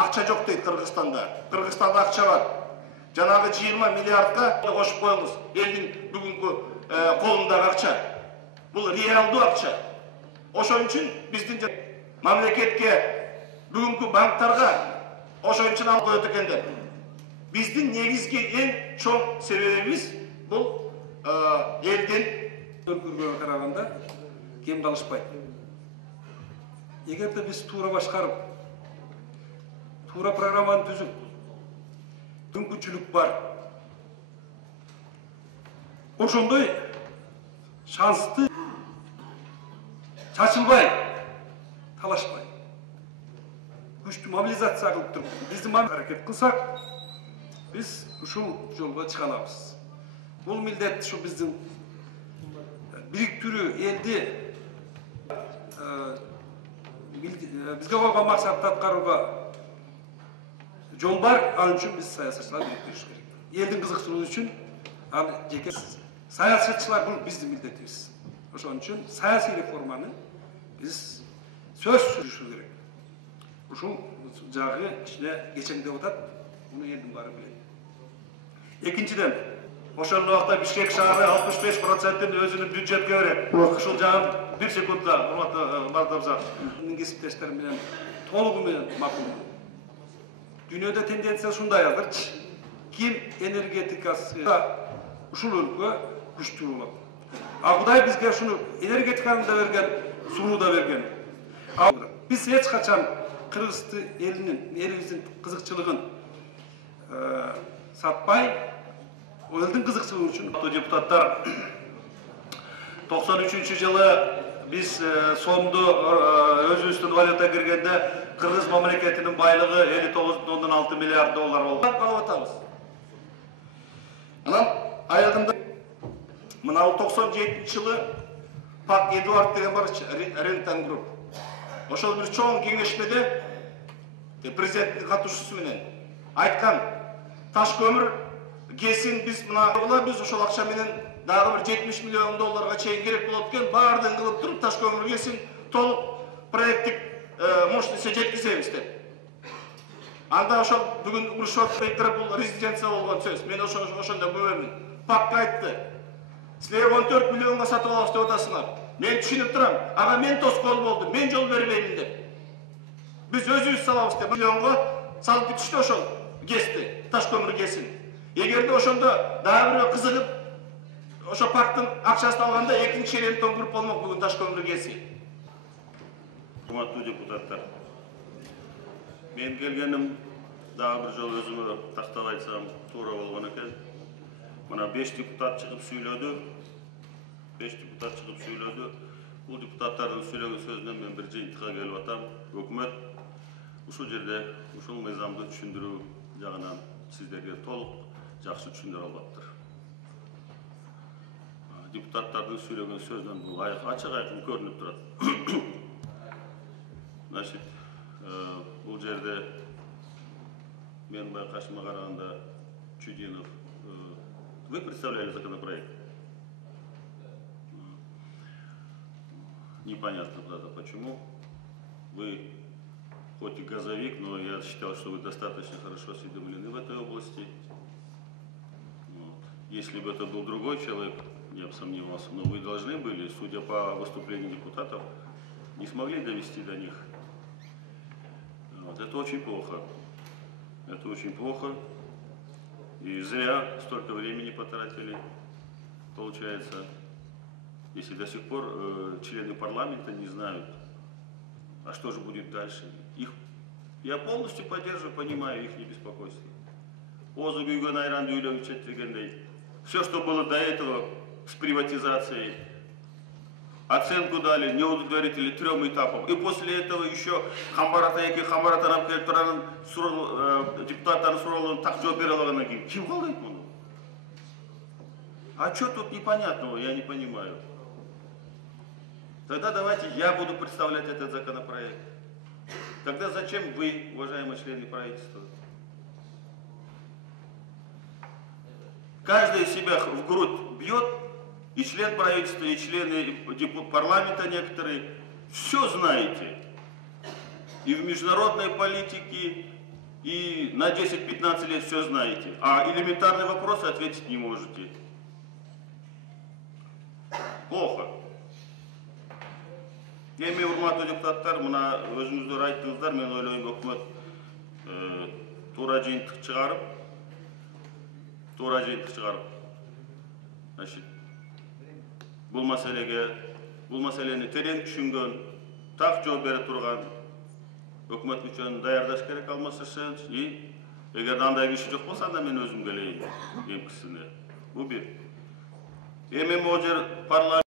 Акча жок дейт Кыргызстанда. Кыргызстанда акча бар. Жанагы 20 миллиардка кошуп коюңуз. Элдин бүгүнкү колундагы акча. Бул реалдуу акча. Ошон үчүн биздин мамлекетке, бүгүнкү банктарга ошон үчүн алып коет экендер. Биздин негизги эң чоң себебибиз бул элдин көргөнгө караганда кем калышпайт. Эгерде биз туура башкарып, туура программаны түзүп, мүмкүнчүлүк бар. Ошондой шансты чачылбай, талашпай, күчтүү мобилизация кылып туруп, биздин аракет кылсак, биз ушул жолго чыга алабыз. Бул милдет ушу биздин бириктирүү элди бизге койгон максатты аткарууга жол бар. Ал үчүн биз саясатчылар бириктириш керек. Элдин кызыкчылыгы үчүн ал жеке саясатчылар бул биздин милдетибиз. Ошон үчүн саясий реформаны биз сөзсүз жүрүшү керек. Ушул жагы кичине кечеңдеп атат. Муну элдин баары билет. Экинчиден, ошол убакта Бишкек шаары 65%-ын өзүнүн бюджетке берет. Ушул жагын 1 секундда урматтуу бардабыздар. Менин кесиптештерим менен толугу менен макул. Дүйнөдө тенденция ушундай азырчы. Ким энергетикасы ушул өлкө күчтүү болот. Кудай бизге ушуну энергетиканы да берген, сууну да берген. Биз эч качан Кыргыз элибиздин кызыкчылыгын сатпай, элдин кызыкчылыгы үчүн депутаттар 93-жылы биз сомду өзүбүздүн валюта киргенде Кыргыз мамлекетинин байлыгы 59,6 миллиард доллар болду. Калып атабыз. Анан аягында мына 97-жылы Пак Эдуард деген бар, Рентан Групп. Ошол бир чоң кеңешмеде президенттин катышуусу менен айткан, таш көмүр кесин биз біз ошол акча менен дагы бир 70 миллион долларга чейин керек болот экен, баардыгын кылып туруп таш көмүр кесин толук проекттик мощностька жеткизебиз деп. Анда ошол бүгүн урушуп атпайдыр, бул резиденция болгон сөз. Мен ошондо күбөмүн. Пакка айтты. Силер 14 миллионго сатып алабыз деп атасыңар. Мен түшүнүп турам. Ага мен тоскоол болдум. Мен жол бербеймин деп. Биз өзүбүз салабыз деп миллионго салып бүтүштү ошол кести, таш көмүр кесин. Эгерде ошондо дагы бирөө кызыгып, ошо пактын акчасын алганда экинчи Рентон Групп болмок бүгүн таш көмүр кеси. Урматтуу депутаттар, мен келгеним дагы бир жолу өзүмө тактап айтсам туура болгон экен. Мына 5 депутат чыгып сүйлөдү. 5 депутат чыгып сүйлөдү. Бул депутаттардын сүйлөгөн сөзүнөн мен бир жыйынтыкка келип атам. Өкмөт ушул жерде ушул мыйзамды түшүндүрүү жагынан сиздерге толук жакшы түшүндүрө албаптыр. Депутаттардын сүйлөгөн сөзүнөн бул ачык айкын көрүнүп турат. Значит, бул жерде мен байкашыма караганда Чудинов, вы представляли законопроект? Непонятно, правда, почему. Вы хоть и газовик, но я считал, что вы достаточно хорошо осведомлены в этой области. Вот. Если бы это был другой человек, я бы сомневался, но вы должны были, судя по выступлению депутатов, не смогли довести до них. Вот. Это очень плохо. Это очень плохо. И зря столько времени потратили, получается, если до сих пор члены парламента не знают, а что же будет дальше. Я полностью поддерживаю, понимаю их беспокойство. Озу күйгөн айранды үйлөп ичет дегендей. Все, что было до этого с приватизацией, оценку дали, неудовлетворители 3 этапам. И после этого еще Хамбаратан келип депутаттарын суроолорун так жооп бере алгандан кийин ким калдайт муну? А что тут непонятного, я не понимаю. Тогда давайте я буду представлять этот законопроект. Тогда зачем вы, уважаемые члены правительства? Каждый себя в грудь бьет, и член правительства, и члены парламента некоторые, все знаете. И в международной политике, и на 10-15 лет все знаете, а элементарные вопросы ответить не можете. Плохо. Эми урматтуу депутаттар, мына өзүңүздөр айттыңыздар, мен ойлойм өкмөт туура жыйынтык чыгарып, значит, бул маселени терең түшүнгөн, так жооп бере турган өкмөт мүчөнү даярдаш керек алмашсыз, и эгер андай киши жок болсо, анда мен өзүм келейин эмкисине. Бул бир. Эми могу жер парламент